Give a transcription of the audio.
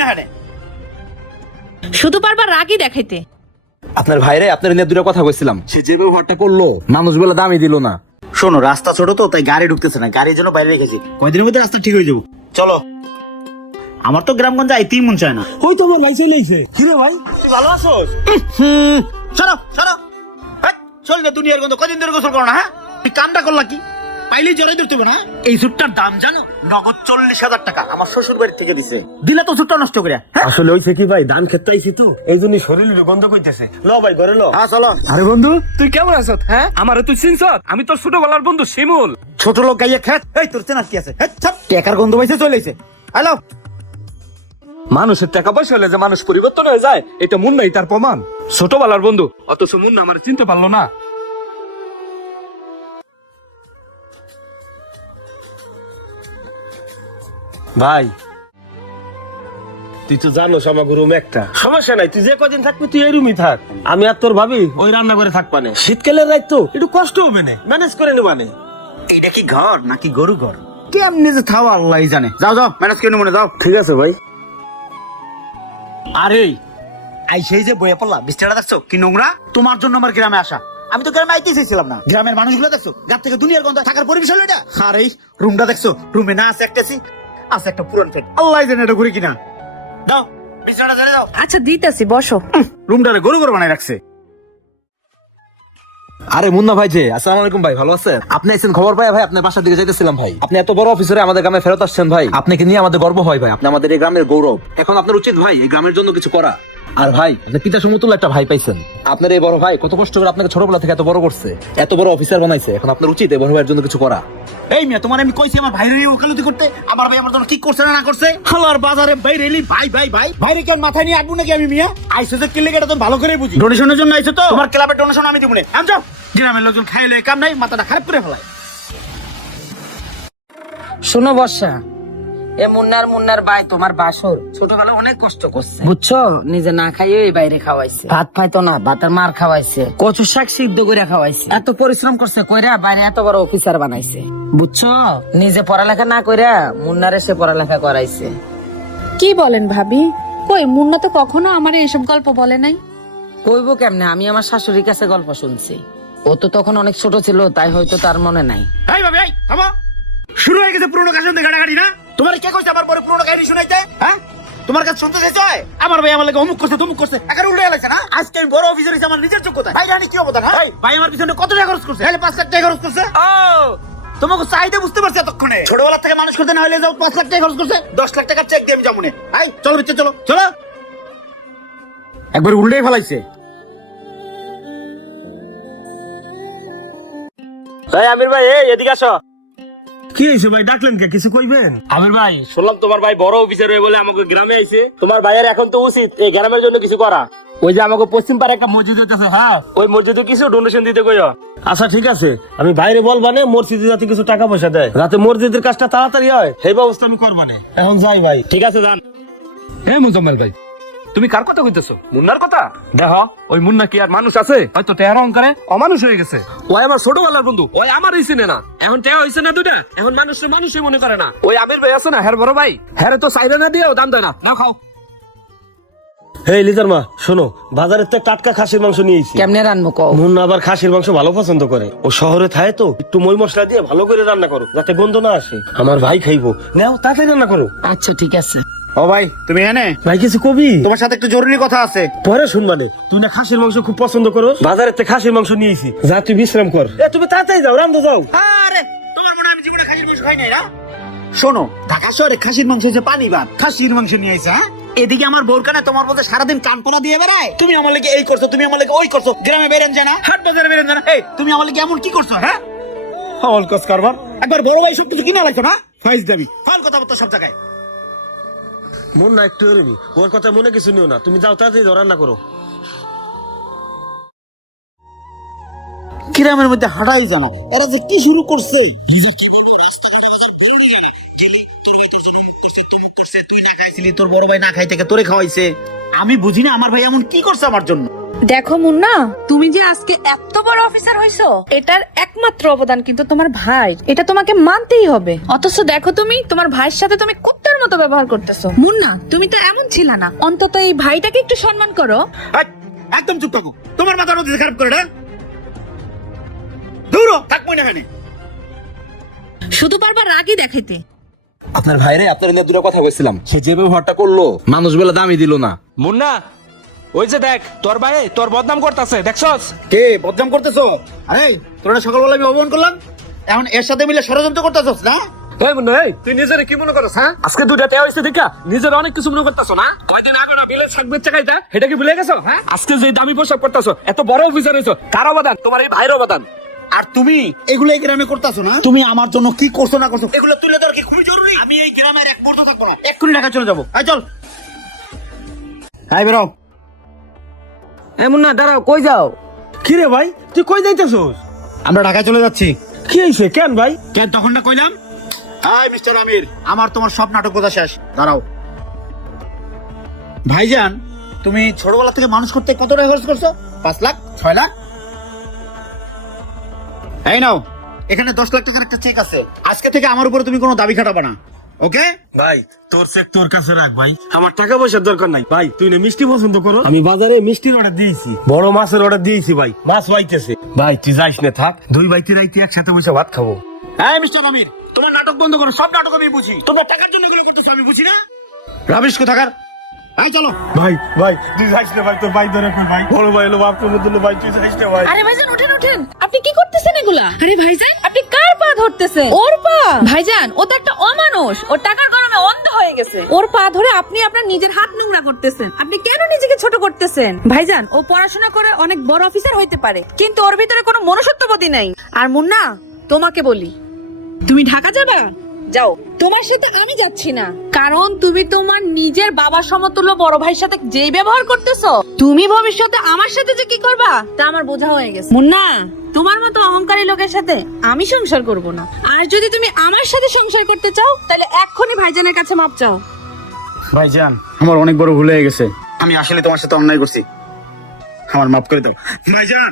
না হারে শুধু পারবা রাগই দেখাইতে। আপনার ভাইরে আপনার নিয়ে দুটো কথা কইছিলাম, সে যে ব্যবহারটা করলো মানুষ বলে দামই দিল না। শোনো, রাস্তা ছোট তো তাই গাড়ি ঢুকতেছে না, গাড়ির জন্য বাইরে রেখেছি। কয়দিনের মধ্যে রাস্তা ঠিক হয়ে যাবো। চলো, আমার তো গ্রামগঞ্জে আইতেই মন চায় না। ওই তো আমার ভাই চলে আইছে। কি রে ভাই, তুই ভালো আছোস? সরো সরো, চল না, দুনিয়ার গন্ধ। কদিন ধরে গোসল করো না? হ্যাঁ, তুই কামটা করলা কি? পাইলেই জড়াই ধরতে হবে না। এই সুটটার দাম জানো? নগদ 40,000 টাকা আমার শ্বশুর বাড়ি থেকে দিছে। দিলে তো সুটটা নষ্ট করে। আসলে হইছে কি ভাই, ধান খেতে আইছি তো এই জন্য শরীরে গন্ধ কইতেছে। লো ভাই, ঘরে লো। হ্যাঁ চলো। আরে বন্ধু, তুই কেমন আছ? হ্যাঁ, আমারে তুই চিনছ? আমি তোর ছোটবেলার বন্ধু শিমুল। ছোট লোক গাইয়ে খেত। এই তোর চেনার কি আছে? টেকার গন্ধ পাইছে, চলে আইছে। হ্যালো, মানুষের টাকা পয়সা হলে যে মানুষ পরিবর্তন হয়ে যায়, এটা মুন্নাই তার প্রমাণ। ছোটবেলার বন্ধু, অথচ মুন্না আমার চিনতে পারলো না। ভাই, তুই তো জানোস আমার রুম একটা। সমস্যা নাই, তুই যে কদিন থাকবি তুই এই রুমই থাক। আমি আর তোর ভাবি ওই রান্না করে থাকবা না। শীতকালের রাত তো একটু কষ্ট হবে না, ম্যানেজ করে নেবা না। এইটা কি ঘর নাকি গরু ঘর? কেমনি যে থাও আল্লাহ জানে। যাও যাও, ম্যানেজ করে মনে যাও। ঠিক আছে ভাই। আরে আই সেই যে বইয়া পড়লা, বৃষ্টিটা দেখছো কি নোংরা? তোমার জন্য আমার গ্রামে আসা। আমি তো গ্রামে আইতেই চাইছিলাম না। গ্রামের মানুষগুলো দেখছো, গাছ থেকে দুনিয়ার গন্ধ। থাকার পরিবেশ হলো এটা। আর এই রুমটা দেখছো, রুমে না আছে একটা আছে একটা পুরান ফ্যান। আল্লাহ জানে এটা ঘুরে কিনা। দাও বিছানাটা ছেড়ে দাও। আচ্ছা দিতেছি, বসো। রুমটারে গরু গরু বানাই রাখছে। আরে মুন্না ভাই যে, আসসালামু আলাইকুম ভাই, ভালো আছেন? আপনি আইছেন খবর পাই ভাই, আপনার বাসার দিকে যাইতেছিলাম ভাই। আপনি এত বড় অফিসারে আমাদের গ্রামে ফেরত আসছেন ভাই, আপনাকে নিয়ে আমাদের গর্ব হয় ভাই। আপনি আমাদের এই গ্রামের গৌরব। এখন আপনার উচিত ভাই এই গ্রামের জন্য কিছু করা। আর ভাই, আপনি পিতা সমতুল্য একটা ভাই পাইছেন। আপনার এই বড় ভাই কত কষ্ট করে আপনাকে ছোটবেলা থেকে এত বড় করছে, এত বড় অফিসার বানাইছে। এখন আপনার উচিত এই বড় ভাইয়ের জন্য কিছু করা। এই মিয়া, তোমার আমি কইছি আমার ভাইরে ওকালতি করতে। আমার ভাই আমার জন্য কি করছে না না করছে? হালার বাজারে বাইরে এলি ভাই ভাই ভাই ভাইরে কেন মাথায় নিয়ে আটবো নাকি আমি? মিয়া আইসো যে কিলে গেটা তুমি ভালো করে বুঝি। ডোনেশনের জন্য আইছো তো? তোমার ক্লাবের ডোনেশন আমি দিব না। আমি যাও। গ্রামের লোকজন খাইলে কাম নাই, মাথাটা খারাপ করে ফেলায়। শোনো বর্ষা, এ মুন্নার ভাই তোমার বাসর ছোটবেলা অনেক কষ্ট করছে, বুঝছো? নিজে না খাইয়ে এই বাইরে খাওয়াইছে। ভাত পাইতো না, ভাতের মার খাওয়াইছে, কচু শাক সিদ্ধ করে খাওয়াইছে। এত পরিশ্রম করছে কইরা বাইরে এত বড় অফিসার বানাইছে, বুঝছো? নিজে পড়ালেখা না কইরা মুন্নারে সে পড়ালেখা করাইছে। কি বলেন ভাবি? কই, মুন্না তো কখনো আমার এসব গল্প বলে নাই। কইবো কেমনে? আমি আমার শাশুড়ির কাছে গল্প শুনছি। ও তো তখন অনেক ছোট ছিল, তাই হয়তো তার মনে নাই। এই ভাবি, এই থামো। শুরু হয়ে গেছে পুরনো কাহিনী দিয়ে গাড়াগাড়ি না? তোমার কে কইছে আমার পরে পুরনো কাহিনী শুনাইতে? হ্যাঁ, তোমার কাছে শুনতে চাইছো? আমার ভাই আমার লাগে অমুক করছে তমুক করছে, একার উল্টে গেছে না? আজকে আমি বড় অফিসার হইছি, আমার নিজের যোগ্যতা। ভাই জানি কি অবদান। হ্যাঁ, ভাই আমার পিছনে কত টাকা খরচ করছে? 5 লাখ টাকা খরচ করছে। ও, তোমাকে চাইতে বুঝতে পারছি এতক্ষণে। ছোটবেলা থেকে মানুষ করতে না হলে যাও 5 লাখ টাকা খরচ করছে। 10 লাখ টাকার চেক দিয়ে আমি যাবো না। ভাই চলো বিচ্ছে, চলো চলো। একবার উল্টেই ফেলাইছে। ভাই আমির ভাই, এদিকে আসো। কি হয়েছে ভাই, ডাকলেন কে? কিছু কইবেন? আমির ভাই, শুনলাম তোমার ভাই বড় অফিসার হয়ে বলে আমাকে গ্রামে আইছে। তোমার ভাইয়ের এখন তো উচিত এই গ্রামের জন্য কিছু করা। ওই যে আমাকে পশ্চিম পাড়ে একটা মসজিদ হইতেছে, হ্যাঁ, ওই মসজিদে কিছু ডোনেশন দিতে কইও। আচ্ছা ঠিক আছে, আমি বাইরে বলবানে মসজিদে যাতে কিছু টাকা পয়সা দেয়, যাতে মসজিদের কাজটা তাড়াতাড়ি হয় সেই ব্যবস্থা আমি করবানে। এখন যাই ভাই। ঠিক আছে, যান। মুজাম্মেল ভাই, তুমি কার কথা কইতেছো? মুন্নার কথা? দেখো, ওই মুন্না কি আর মানুষ আছে? হয়তো টেহার অহংকারে অমানুষ হয়ে গেছে। ওই আমার ছোটবেলার বন্ধু, ওই আমার চিনে না। এখন টেহা হইছে না দুটা, এখন মানুষই মনে করে না। ওই আমির ভাই আছে না, হ্যার বড় ভাই, হ্যারে তো চাইবে না দিয়েও দাম দেয় না। না খাও। হে লিজার মা, শোনো, বাজারের তো টাটকা খাসির মাংস নিয়েছি। কেমনে রানবো কও? মুন্না আবার খাসির মাংস ভালো পছন্দ করে। ও শহরে থাকে তো, একটু মই মশলা দিয়ে ভালো করে রান্না করো, যাতে গন্ধ না আসে। আমার ভাই খাইবো। নাও তাড়াতাড়ি রান্না করো। আচ্ছা ঠিক আছে। ও ভাই, তুমি এনে। ভাই কিছু কবি? তোমার সাথে একটু জরুরি কথা আছে। পরে শুনবানে। তুই না খাসির মাংস খুব পছন্দ করো, বাজারের থেকে খাসির মাংস নিয়েছি। যা তুই বিশ্রাম কর। তুমি তাড়াতাড়ি যাও, রান্ধো যাও। আরে তোমার মনে হয় আমি জীবনে খাসির মাংস খাই নাই না? শোনো, ঢাকা শহরে খাসির মাংস হচ্ছে পানি ভাত। খাসির মাংস নিয়ে আইছে। হ্যাঁ, এদিকে আমার বোর কানে তোমার বলতে সারাদিন কানপোনা দিয়ে বেড়ায়। তুমি আমার লাগে এই করছো, তুমি আমার লাগে ওই করছো। গ্রামে বেরেন জানা, হাট বাজারে বেরেন জানা। এই তুমি আমার লাগে এমন কি করছো? হ্যাঁ, ফাউল কাজ কারবার। একবার বড় ভাই সবকিছু কিনা লাগছো না? ফাইজ দাবি ফাল কথাবার্তা সব জায়গায়। মন না একটু এরমি, ওর কথা মনে কিছু নিও না। তুমি যাও তাড়াতাড়ি যাও, রান্না করো। গ্রামের মধ্যে হাঁটাই জানা, এরা যে কি শুরু করছে। তোর বড় ভাই না খাই থেকে তোরে খাওয়াইছে। আমি বুঝি না আমার ভাই এমন কি করছে আমার জন্য। দেখো মুন্না, তুমি যে আজকে এত বড় অফিসার হইছো এটার একমাত্র অবদান কিন্তু তোমার ভাই। এটা তোমাকে মানতেই হবে। অথচ দেখো তুমি তোমার ভাইয়ের সাথে তুমি কুত্তার মতো ব্যবহার করতেছো। মুন্না, তুমি তো এমন ছিল না, অন্তত এই ভাইটাকে একটু সম্মান করো। এই, একদম চুপ থাকো। তোমার মাথার মধ্যে খারাপ করে না, দূর থাকবো না এখানে। শুধু পারবা রাগই দেখাইতে। আপনার ভাইরে আপনার নিয়ে দুটো কথা বলছিলাম, সে যে ব্যবহারটা করলো মানুষ বলে দামই দিল না। মুন্না, ওই যে দেখ তোর ভাই তোর বদনাম করতেছে, দেখছস? কে বদনাম করতেছো? আরে তোরা সকালবেলা আমি অপমান করলাম, এখন এর সাথে মিলে ষড়যন্ত্র করতেছস না? এই মুন্না, এই তুই নিজের কি মনে করছ? হ্যাঁ, আজকে দুইটা টেয়া হইছে দেখা নিজের অনেক কিছু মনে করতেছ না? কয়দিন আগে না বিলে শাক বেচে খাইতা, এটা কি ভুলে গেছো? হ্যাঁ, আজকে যে দামি পোশাক পরতেছো, এত বড় অফিসার হইছো, কার অবদান? তোমার এই ভাইয়ের অবদান। আর তুমি এগুলো এই গ্রামে করতেছো না? তুমি আমার জন্য কি করছো না করছো এগুলো তুলে ধরা কি খুবই জরুরি? আমি এই গ্রামের এক মুহূর্ত থাকবো না, এক্ষুনি ঢাকা চলে যাবো। আয় চল, আয় বেরো। এমন না, দাঁড়াও, কই যাও? কি রে ভাই, তুই কই যাইতেছস? আমরা ঢাকায় চলে যাচ্ছি। কি হইছে কেন ভাই? কেন তখন না কইলাম? হাই মিস্টার আমির, আমার তোমার সব নাটক কথা শেষ, দাঁড়াও। ভাইজান, তুমি ছোটবেলা থেকে মানুষ করতে কত টাকা খরচ করছো? 5 লাখ, 6 লাখ? এই নাও, এখানে 10 লাখ টাকার একটা চেক আছে। আজকে থেকে আমার উপরে তুমি কোনো দাবি খাটাবে না, ওকে? ভাই তোর চেক তোর কাছে রাখ ভাই, আমার টাকা পয়সার দরকার নাই। ভাই তুই না মিষ্টি পছন্দ করো, আমি বাজারে মিষ্টির অর্ডার দিয়েছি, বড় মাছের অর্ডার দিয়েছি ভাই, মাছ পাইতেছে। ভাই তুই যাইস না, থাক, দুই ভাইকে রাইতে একসাথে বসে ভাত খাবো। হ্যাঁ মিস্টার আমির, তোমার নাটক বন্ধ করো, সব নাটক আমি বুঝি। তোমার টাকার জন্য এগুলো করতেছো আমি বুঝি না? রাবিশ কোথাকার। হ্যাঁ চলো। ভাই ভাই তুই যাইস না ভাই, তোর ভাই ধরে কই ভাই, বড় ভাই হলো বাপ তো মধ্যে ভাই, তুই যাইস না ভাই। আরে ভাইজান, উঠেন উঠেন, আপনি কি করতেছেন এগুলা? আরে ভাইজান, আপনি কার পা ধরতেছেন? ওর পা? ভাইজান, ও তো একটা অমানুষ, ওর টাকার গরমে অন্ধ হয়ে গেছে। ওর পা ধরে আপনি আপনার নিজের হাত নোংরা করতেছেন। আপনি কেন নিজেকে ছোট করতেছেন? ভাইজান, ও পড়াশোনা করে অনেক বড় অফিসার হইতে পারে, কিন্তু ওর ভিতরে কোনো মনুষ্যত্ববোধই নাই। আর মুন্না, তোমাকে বলি, তুমি ঢাকা যাবা? যাও, তোমার সাথে আমি যাচ্ছি না, কারণ তুমি তোমার নিজের বাবার সমতুল্য বড় ভাইয়ের সাথে যেই ব্যবহার করতেছো, তুমি ভবিষ্যতে আমার সাথে যে কি করবা তা আমার বোঝা হয়ে গেছে। মুন্না, তোমার মতো অহংকারী লোকের সাথে আমি সংসার করব না। আর যদি তুমি আমার সাথে সংসার করতে চাও, তাহলে এক্ষুনি ভাইজানের কাছে মাপ চাও। ভাইজান, আমার অনেক বড় ভুল হয়ে গেছে, আমি আসলে তোমার সাথে অন্যায় করছি, আমার মাফ করে দাও ভাইজান।